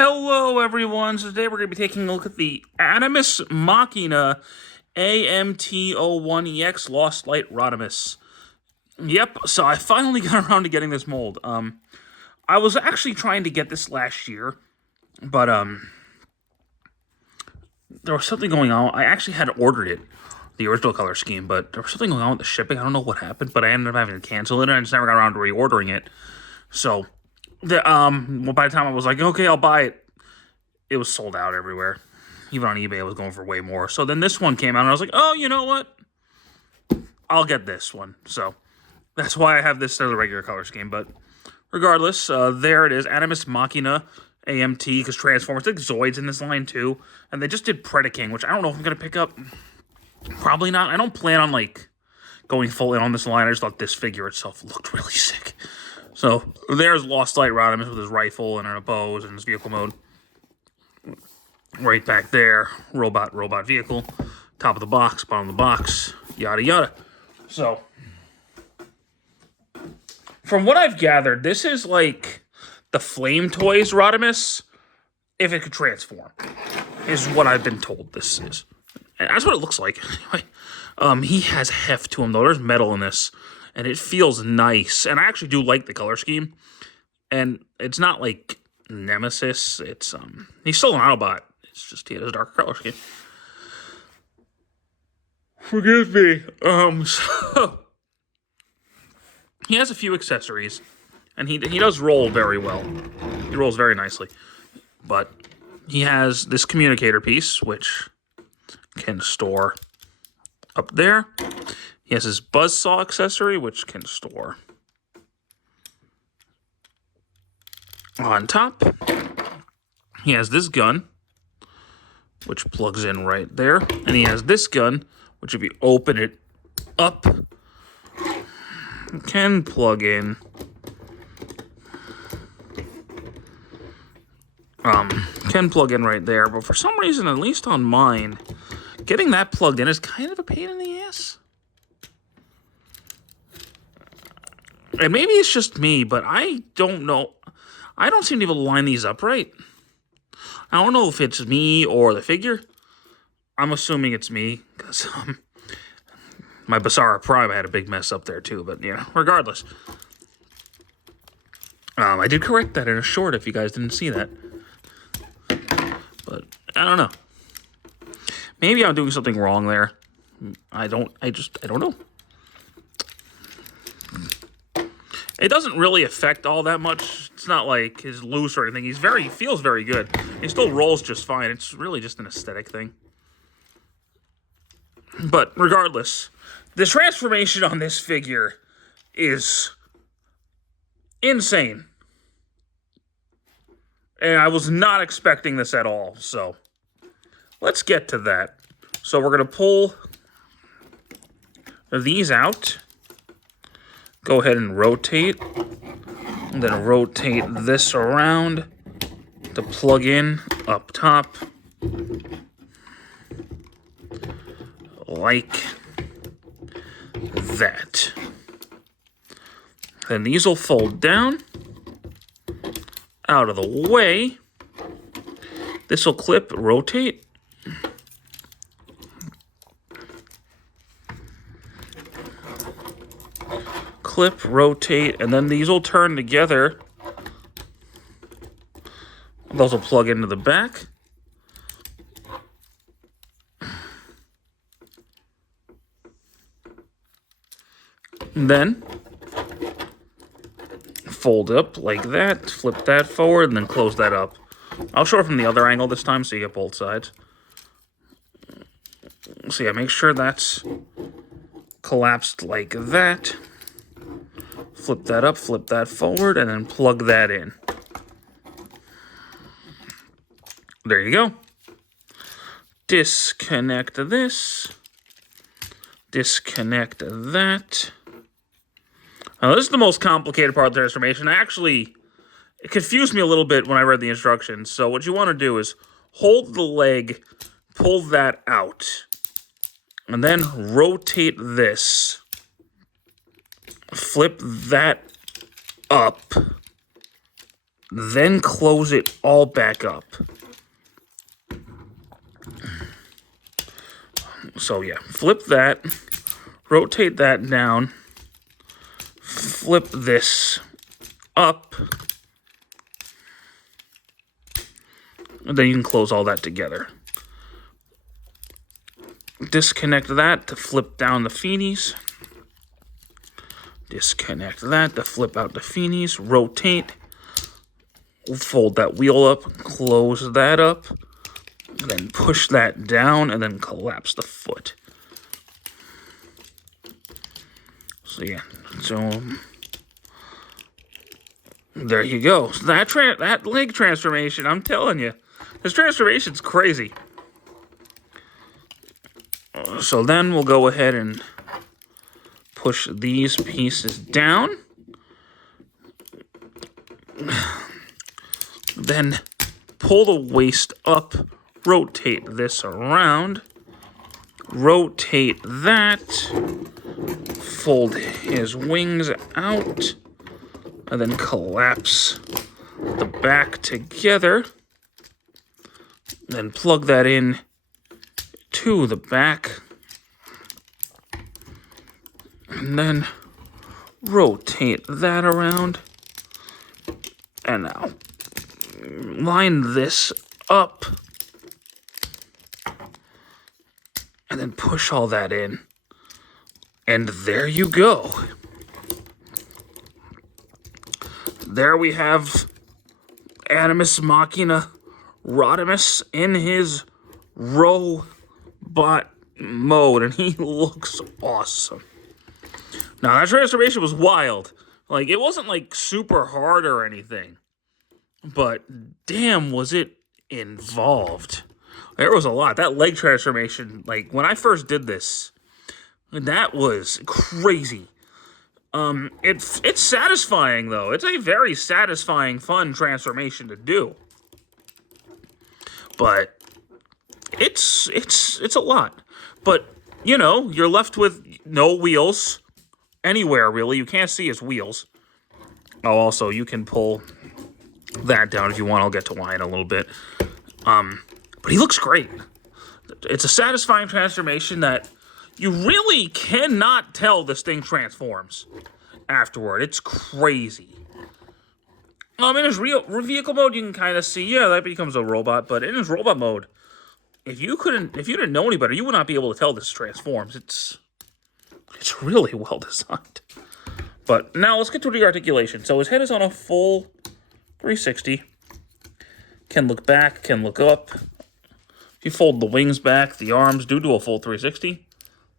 Hello, everyone. So today we're going to be taking a look at the Adamas Machina AMT01EX Lost Light Rodimus. Yep, so I finally got around to getting this mold. I was actually trying to get this last year, but there was something going on. I actually had ordered it, the original color scheme, but there was something going on with the shipping. I don't know what happened, but I ended up having to cancel it, and I just never got around to reordering it. So by the time I was like, okay, I'll buy it, it was sold out everywhere. Even on eBay, it was going for way more. So then this one came out, and I was like, oh, you know what? I'll get this one. So that's why I have this as a regular color scheme. But regardless, there it is. Adamas Machina AMT, because Transformers. I think Zoid's in this line, too. And they just did Predaking, which I don't know if I'm going to pick up. Probably not. I don't plan on, going full in on this line. I just thought this figure itself looked really sick. So there's Lost Light Rodimus with his rifle and a bows and his vehicle mode. Right back there, robot vehicle. Top of the box, bottom of the box, yada yada. So, from what I've gathered, this is like the Flame Toys Rodimus, if it could transform, is what I've been told this is. And that's what it looks like. He has heft to him, though. There's metal in this, and it feels nice. And I actually do like the color scheme. And it's not like Nemesis. It's, he's still an Autobot. It's just he has a darker color scheme. Forgive me. So he has a few accessories, and he does roll very well. He rolls very nicely. But he has this communicator piece, which can store up there. He has his buzzsaw accessory, which can store on top. He has this gun, which plugs in right there. And he has this gun, which if you open it up, can plug in. Can plug in right there. But for some reason, at least on mine, getting that plugged in is kind of a pain in the ass. And maybe it's just me, but I don't know. I don't seem to be able to line these up right. I don't know if it's me or the figure. I'm assuming it's me, because my Basara Prime had a big mess up there too, but yeah, regardless. I did correct that in a short if you guys didn't see that. But I don't know. Maybe I'm doing something wrong there. I don't know. It doesn't really affect all that much. It's not like he's loose or anything. He feels very good. He still rolls just fine. It's really just an aesthetic thing. But regardless, the transformation on this figure is insane. And I was not expecting this at all. So let's get to that. So we're going to pull these out. Go ahead and rotate. And then rotate this around to plug in up top. Like that. Then these will fold down. Out of the way. This will clip, rotate. Clip, rotate, and then these will turn together. Those will plug into the back. And then fold up like that, flip that forward, and then close that up. I'll show it from the other angle this time so you get both sides. So yeah, make sure that's collapsed like that. Flip that up, flip that forward, and then plug that in. There you go. Disconnect this. Disconnect that. Now, this is the most complicated part of the transformation. It confused me a little bit when I read the instructions. So what you want to do is hold the leg, pull that out, and then rotate this. Flip that up then close it all back up. So yeah, flip that, rotate that down, flip this up, and then you can close all that together. Disconnect that to flip down the feenies. Disconnect that to flip out the feenies. Rotate. Fold that wheel up. Close that up. Then push that down and then collapse the foot. So yeah. So there you go. So that leg transformation, I'm telling you. This transformation's crazy. So then we'll go ahead and push these pieces down. Then pull the waist up, rotate this around, rotate that, fold his wings out, and then collapse the back together. Then plug that in to the back. And then rotate that around. And now line this up. And then push all that in. And there you go. There we have Adamas Machina Rodimus in his robot mode. And he looks awesome. Now, that transformation was wild. Like, it wasn't, like, super hard or anything. But, damn, was it involved. There was a lot. That leg transformation, like, when I first did this, that was crazy. It's satisfying, though. It's a very satisfying, fun transformation to do. But it's a lot. But, you know, you're left with no wheels anywhere, really. You can't see his wheels. Oh, also, you can pull that down if you want. I'll get to why in a little bit. But he looks great. It's a satisfying transformation that you really cannot tell this thing transforms afterward. It's crazy. In his real vehicle mode, you can kind of see, yeah, that becomes a robot. But in his robot mode, if you didn't know any better, you would not be able to tell this transforms. It's really well designed. But now let's get to the articulation. So his head is on a full 360. Can look back, can look up. If you fold the wings back, the arms do a full 360.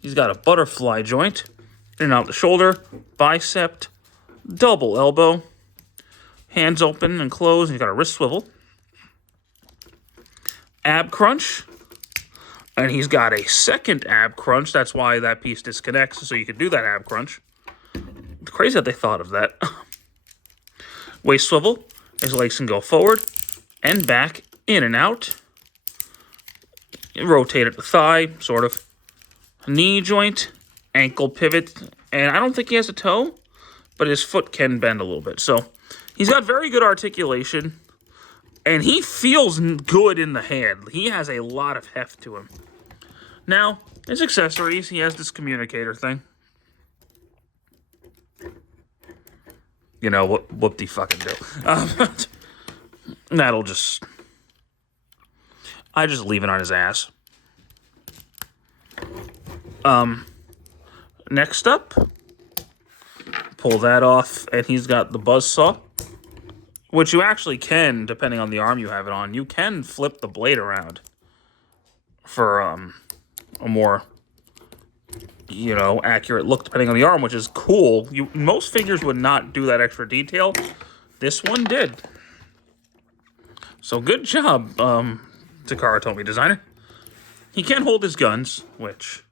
He's got a butterfly joint. In and out the shoulder, bicep, double elbow. Hands open and closed. He's got a wrist swivel. Ab crunch. And he's got a second ab crunch. That's why that piece disconnects, so you can do that ab crunch. It's crazy that they thought of that. Waist swivel. His legs can go forward and back, in and out. Rotate at the thigh, sort of. Knee joint, ankle pivot. And I don't think he has a toe, but his foot can bend a little bit. So he's got very good articulation. And he feels good in the hand. He has a lot of heft to him. Now, his accessories, he has this communicator thing. You know, whoop-de fucking do. That'll just... I just leave it on his ass. Next up, pull that off, and he's got the buzzsaw. Which you actually can, depending on the arm you have it on. You can flip the blade around for a more, you know, accurate look depending on the arm, which is cool. Most figures would not do that extra detail. This one did. So good job, Takara Tomy designer. He can hold his guns, which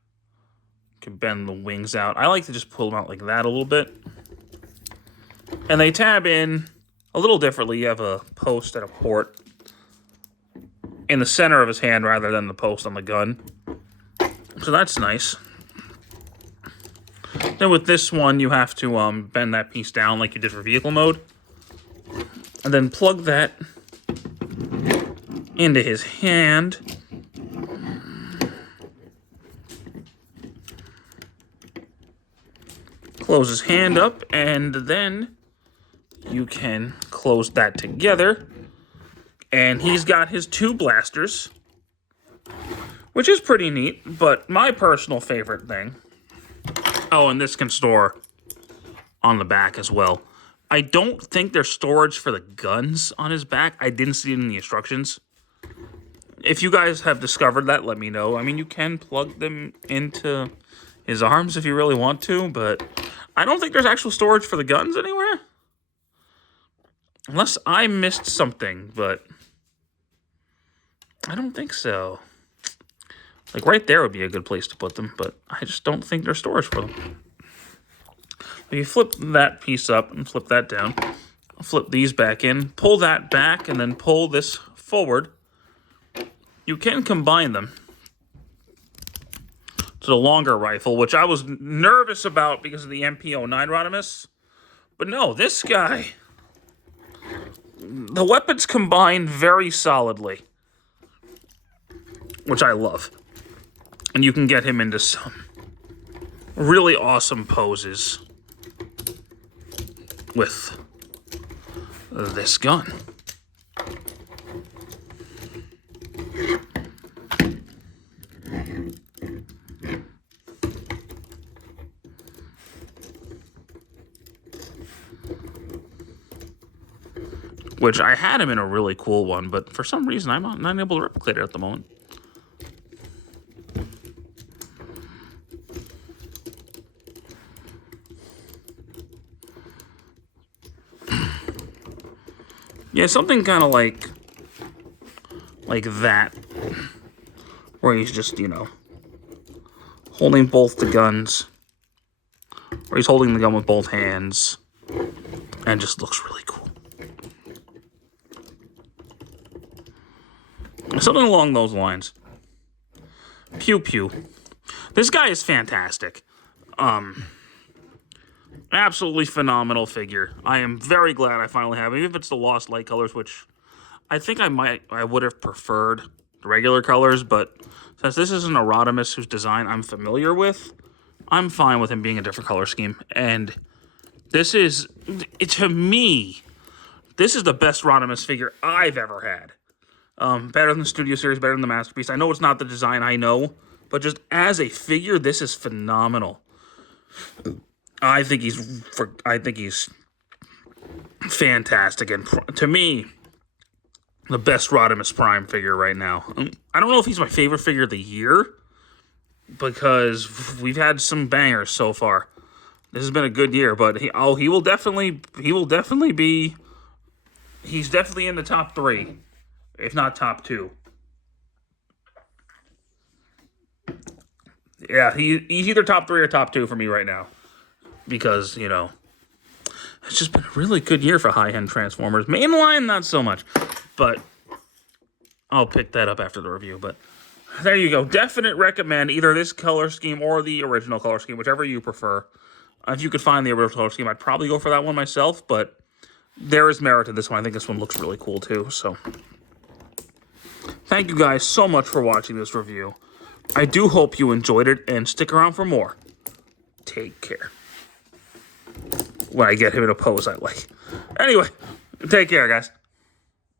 can bend the wings out. I like to just pull them out like that a little bit. And they tab in a little differently. You have a post and a port in the center of his hand rather than the post on the gun. So that's nice. Then with this one, you have to bend that piece down like you did for vehicle mode. And then plug that into his hand. Close his hand up, and then you can close that together. And he's got his 2 blasters, which is pretty neat, but my personal favorite thing... Oh, and this can store on the back as well. I don't think there's storage for the guns on his back. I didn't see it in the instructions. If you guys have discovered that, let me know. I mean, you can plug them into his arms if you really want to, but I don't think there's actual storage for the guns anywhere. Unless I missed something, but I don't think so. Like, right there would be a good place to put them, but I just don't think there's storage for them. If you flip that piece up and flip that down, flip these back in, pull that back, and then pull this forward, you can combine them to the longer rifle, which I was nervous about because of the MP09 Rodimus. But no, this guy, the weapons combine very solidly, which I love. And you can get him into some really awesome poses with this gun. Which I had him in a really cool one, but for some reason I'm not able to replicate it at the moment. Yeah, something kind of like that, where he's just, you know, holding both the guns, where he's holding the gun with both hands, and just looks really cool. Something along those lines. Pew pew. This guy is fantastic. Absolutely phenomenal figure. I am very glad I finally have it, even if it's the Lost Light colors, which I think I would have preferred the regular colors, but since this isn't a Rodimus whose design I'm familiar with, I'm fine with him being a different color scheme. And this is, to me, this is the best Rodimus figure I've ever had. Better than the Studio Series, better than the Masterpiece. I know it's not the design, I know, but just as a figure, this is phenomenal. I think he's fantastic, and to me, the best Rodimus Prime figure right now. I don't know if he's my favorite figure of the year, because we've had some bangers so far. This has been a good year, but he will definitely be. He's definitely in the top 3, if not top 2. Yeah, he's either top 3 or top 2 for me right now. Because, you know, it's just been a really good year for high-end Transformers. Mainline, not so much. But I'll pick that up after the review. But there you go. Definite recommend either this color scheme or the original color scheme, whichever you prefer. If you could find the original color scheme, I'd probably go for that one myself. But there is merit to this one. I think this one looks really cool, too. So thank you guys so much for watching this review. I do hope you enjoyed it, and stick around for more. Take care. When I get him in a pose I like. Anyway, take care, guys.